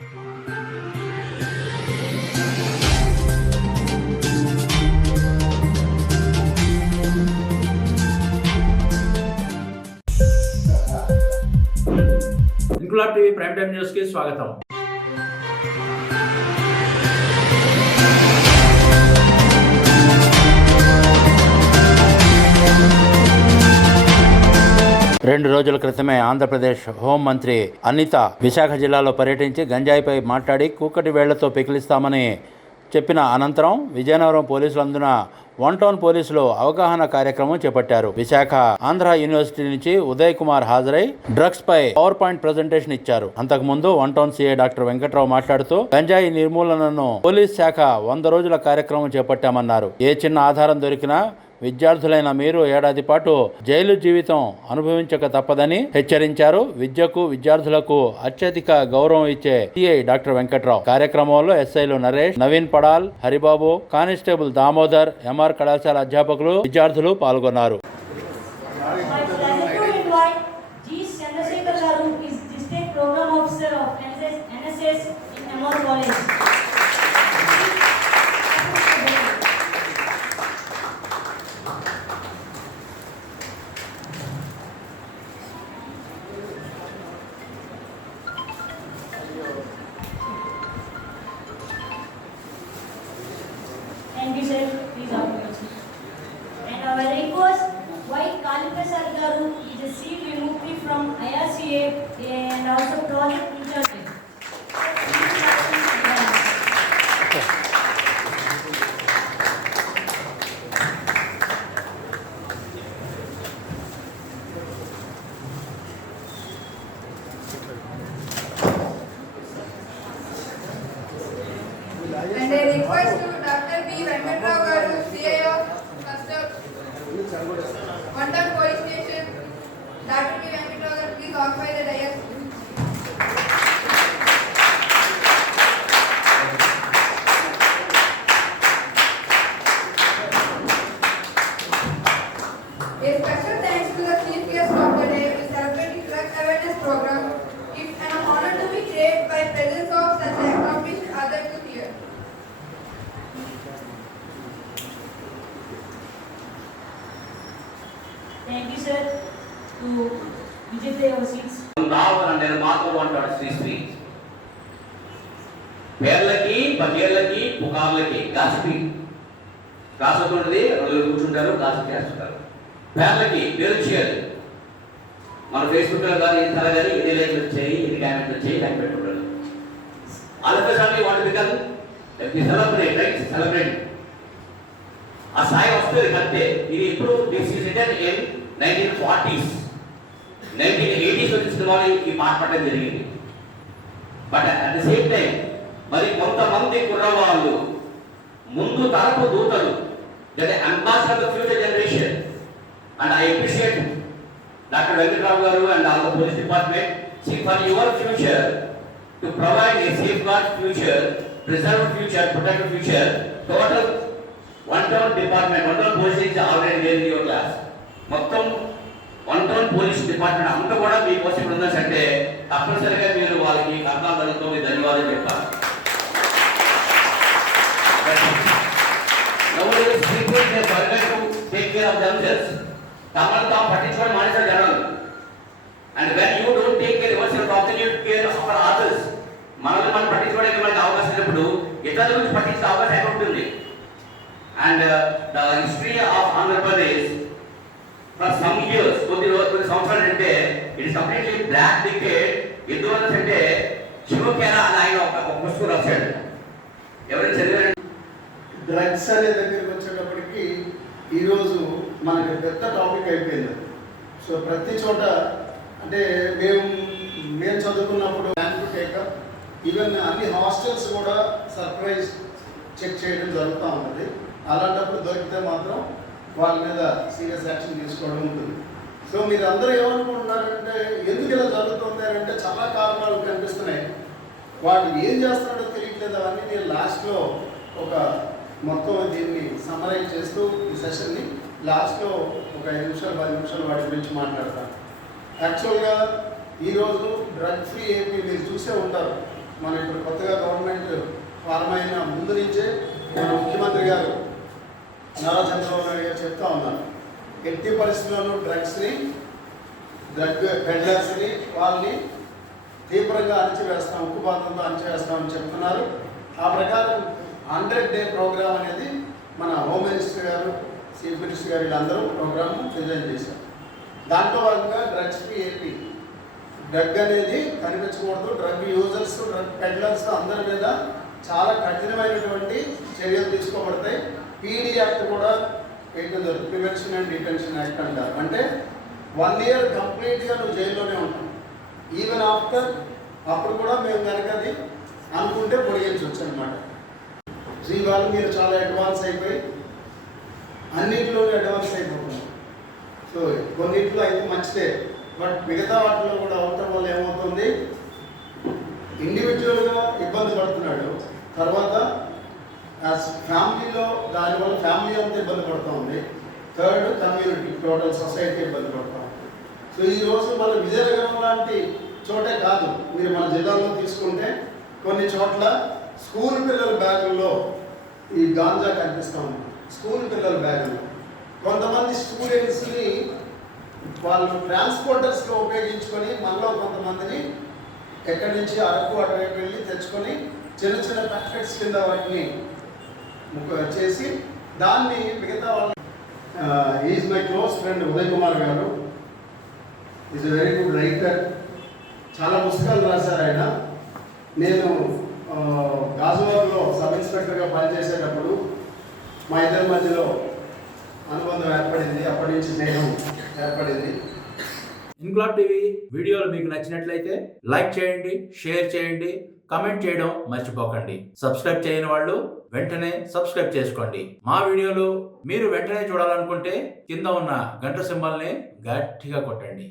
Inquilab TV prime time news కి స్వాగతం. రెండు రోజుల క్రితమే ఆంధ్రప్రదేశ్ హోంమంత్రి అనిత విశాఖ జిల్లాలో పర్యటించి గంజాయిపై మాట్లాడి కూకటి వేళ్లతో పెకిలిస్తామని చెప్పిన అనంతరం విజయనగరం పోలీసులందున వన్ టౌన్ పోలీసులు అవగాహన కార్యక్రమం చేపట్టారు. విశాఖ ఆంధ్ర యూనివర్సిటీ నుంచి ఉదయ్ కుమార్ హాజరై డ్రగ్స్ పై పవర్ పాయింట్ ప్రజెంటేషన్ ఇచ్చారు. అంతకుముందు one town CI doctor Venkatrao మాట్లాడుతూ గంజాయి నిర్మూలనను పోలీస్ శాఖ 100 రోజుల కార్యక్రమం చేపట్టామన్నారు. ఏ చిన్న ఆధారం దొరికినా విద్యార్థులైన మీరు ఏడాది పాటు జైలు జీవితం అనుభవించక తప్పదని హెచ్చరించారు. విద్యకు విద్యార్థులకు అత్యధిక గౌరవం ఇచ్చే సిఐ డాక్టర్ వెంకట్రావు. కార్యక్రమంలో ఎస్ఐలు నరేష్, నవీన్ పడాల్, హరిబాబు, కానిస్టేబుల్ దామోదర్, ఎంఆర్ కళాశాల అధ్యాపకులు, విద్యార్థులు పాల్గొన్నారు. Thank you, sir. Please opportunity. And our request, why Kalika sir garu is a seat removed from IRCA and also project in charge. And a request to Dr. B. Venkatrao Garu, CA of One Town Police Station. Dr. B. Venkatrao Garu, please occupy the dais. A special thanks to the chief guest of the day to celebrate the drug awareness program. It's an honor to be graced by presence of such accomplished others here. Thank you, sir. To visit your seats. నేను మాత్రం అంటాడు శ్రీ పేర్లకి పదేళ్లకి పుకార్లకి కాసుకుంటుంది. రోజులు కూర్చుంటారు, కాసు చేస్తుంటారు. పేర్లకి పేరు చేయాలి. మన ఫేస్బుక్లో కానీ ఇన్స్టాలో కానీ ఇది లైక్లు వచ్చాయి, ఇది కామెంట్లు వచ్చాయి, లైక్ పెట్టుకుంటారు. ఆల్ఫెసర్లీ వాట్ బికమ్ సెలబ్రేట్ ఆ స్థాయి వస్తుంది అంతే. ఇది ఇప్పుడు this is return in 1940s 1980s వచ్చిన సినిమాలు ఈ మాట పడడం జరిగింది. But at the same time మరి కొంతమంది కుర్రవాళ్ళు ముందు తరపు దూతలు, that ambassador of future generation. And I appreciate doctor Venkatrao garu and all the police department for your future to provide a safeguard future, preserve future, protect future. Total one town department, one town police station already లేదు your class. మొత్తం one town police department అంతా కూడా మీకోసం ఇక్కడ ఉందంటే తప్పనిసరిగా మీరు వాళ్ళకి కర్ణాటకతో ధన్యవాదాలు చెప్తారు. తమను తాము పట్టించుకోవడం మానేశారు జనాలు. And when you don't take care your self of you care of others. మనల్ని మనం పట్టించుకోవడానికి మనకి అవకాశం ఉన్నప్పుడు ఇతరుల గురించి పట్టించే అవకాశం ఎక్కడ ఉంటుంది? And the history of Andhra Pradesh for some years, కొన్ని సంవత్సరాలు అంటే it is completely black decade. ఎందువల్ల అంటే శివకేరా అని ఆయన ఒక పుస్తకం రాశాడు. ఎవరైనా చదివారండి? డ్రగ్స్ అనే దగ్గరికి వచ్చేటప్పటికి ఈరోజు మనకి పెద్ద టాపిక్ అయిపోయింది. సో ప్రతి చోట అంటే మేము చదువుకున్నప్పుడు ప్లాన్ టు టేకప్, ఈవెన్ అన్ని హాస్టల్స్ కూడా సర్ప్రైజ్ చెక్ చేయడం జరుగుతూ ఉంటుంది. అలాంటప్పుడు దొరికితే మాత్రం వాళ్ళ మీద సీరియస్ యాక్షన్ తీసుకోవడం ఉంటుంది. సో మీరు అందరూ ఏమనుకుంటున్నారంటే ఎందుకు ఇలా జరుగుతుంది అంటే చాలా కారణాలు కనిపిస్తున్నాయి. వాడు ఏం చేస్తున్నాడో తెలియట్లేదు. అవన్నీ నేను లాస్ట్లో ఒక మొత్తం దీన్ని సమ్మరైజ్ చేస్తూ ఈ సెషన్ని లాస్ట్లో ఒక 5 నిమిషాలు 10 నిమిషాలు వాటి గురించి మాట్లాడతాను. యాక్చువల్గా ఈరోజు డ్రగ్ ఫ్రీ ఏపీ మీరు చూసే ఉంటారు. మన ఇప్పుడు కొత్తగా గవర్నమెంట్ ఫార్మ్ అయిన ముందు నుంచే మన ముఖ్యమంత్రి గారు నారా చంద్రబాబు నాయుడు గారు చెప్తా ఉన్నారు, ఎట్టి పరిస్థితుల్లోనూ డ్రగ్ పెడ్లర్స్ని వాళ్ళని తీవ్రంగా అణచివేస్తాం, ఉక్కుపాతంతో అణచివేస్తామని చెప్తున్నారు. ఆ ప్రకారం 100-day ప్రోగ్రామ్ అనేది మన హోమ్ మినిస్టర్ గారు, చీఫ్ మినిస్టర్ గారు వీళ్ళందరూ ప్రోగ్రామ్ డిజైన్ చేశారు. దాంట్లో భాగంగా డ్రగ్స్ ఫ్రీ ఏపీ, డ్రగ్ అనేది కనిపించకూడదు, డ్రగ్ యూజర్స్, డ్రగ్ పెడ్లర్స్ అందరి మీద చాలా కఠినమైనటువంటి చర్యలు తీసుకోబడతాయి. పీడీ యాక్ట్ కూడా వేయడం జరుగుతుంది, ప్రివెన్షన్ అండ్ డిటెన్షన్ యాక్ట్ అంటారు. అంటే 1 year కంప్లీట్గా నువ్వు జైల్లోనే ఉంటావు. ఈవెన్ ఆఫ్టర్ అప్పుడు కూడా మేము కనుక అది అనుకుంటే పొడిగించవచ్చు అనమాట. సో ఇవాళ మీరు చాలా అడ్వాన్స్ అయిపోయి అన్నింటిలోనే అడ్వాన్స్ అయిపోతున్నాం. సో కొన్నింటిలో అయితే మంచిదే, బట్ మిగతా వాటిలో కూడా అవటం వల్ల ఏమవుతుంది, ఇండివిజువల్గా ఇబ్బంది పడుతున్నాడు, తర్వాత ఫ్యామిలీలో దానివల్ల ఫ్యామిలీ అంతా ఇబ్బంది పడుతూ ఉంది, థర్డ్ కమ్యూనిటీ టోటల్ సొసైటీ ఇబ్బంది పడుతూ ఉంది. సో ఈరోజు మన విజయనగరం లాంటి చోటే కాదు, మీరు మన జిల్లాలో తీసుకుంటే కొన్ని చోట్ల స్కూల్ పిల్లల బ్యాగుల్లో ఈ గాంజా కనిపిస్తూ ఉంది. స్కూల్ పిల్లల బ్యాగుల్లో కొంతమంది స్టూడెంట్స్ని వాళ్ళు ట్రాన్స్పోర్టర్స్గా ఉపయోగించుకొని మనలో కొంతమందిని ఎక్కడి నుంచి అరకు అటువైపు వెళ్ళి తెచ్చుకొని చిన్న చిన్న ప్యాకెట్స్ కింద వాటిని చేసి దాన్ని మిగతా వాళ్ళు. Is my close friend Uday Kumar garu, is a very good writer, చాలా పుస్తకాలు రాశారు ఆయన. నేను గాజువాకలో సబ్ ఇన్స్పెక్టర్గా పనిచేసేటప్పుడు మా ఇద్దరి మధ్యలో అనుబంధం ఏర్పడింది, అప్పటి నుంచి స్నేహం ఏర్పడింది. ఇన్క్లాబ్ టీవీ వీడియోలు మీకు నచ్చినట్లయితే లైక్ చేయండి, షేర్ చేయండి, కమెంట్ చేయడం మర్చిపోకండి. సబ్స్క్రైబ్ చేయని వాళ్ళు వెంటనే సబ్స్క్రైబ్ చేసుకోండి. మా వీడియోలు మీరు వెంటనే చూడాలనుకుంటే కింద ఉన్న గంట సింబల్ని గట్టిగా కొట్టండి.